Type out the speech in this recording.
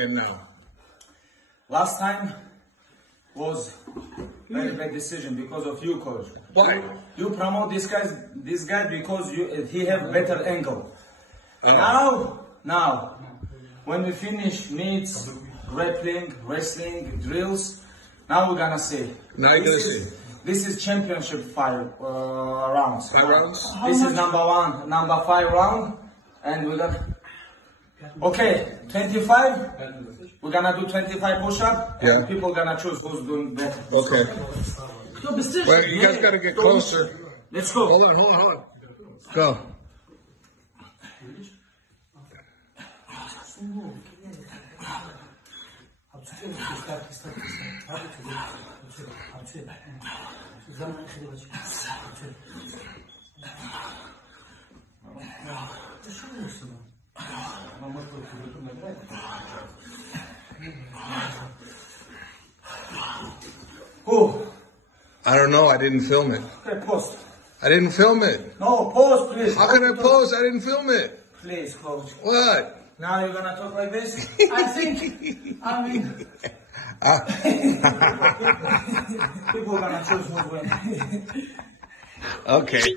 again now. Last time was very bad decision because of you, coach. Why? You promote this guy because he have better angle. Oh. Now, when we finish meets, grappling, wrestling, drills, now we're gonna see. Now you're gonna see. This is championship rounds. 5 rounds? This is number 5 round, and we're gonna. Okay, 25. We're gonna do 25 push-up. Yeah. And people gonna choose who's doing better. Okay. Well, you guys gotta get closer. Let's go. Hold on. Go. Who? I don't know. I didn't film it. Okay, pause. I didn't film it. No, pause, please. How can I pause? I didn't film it. Please, coach. What? Now you're gonna talk like this? I mean, people are gonna choose who's winning. Okay.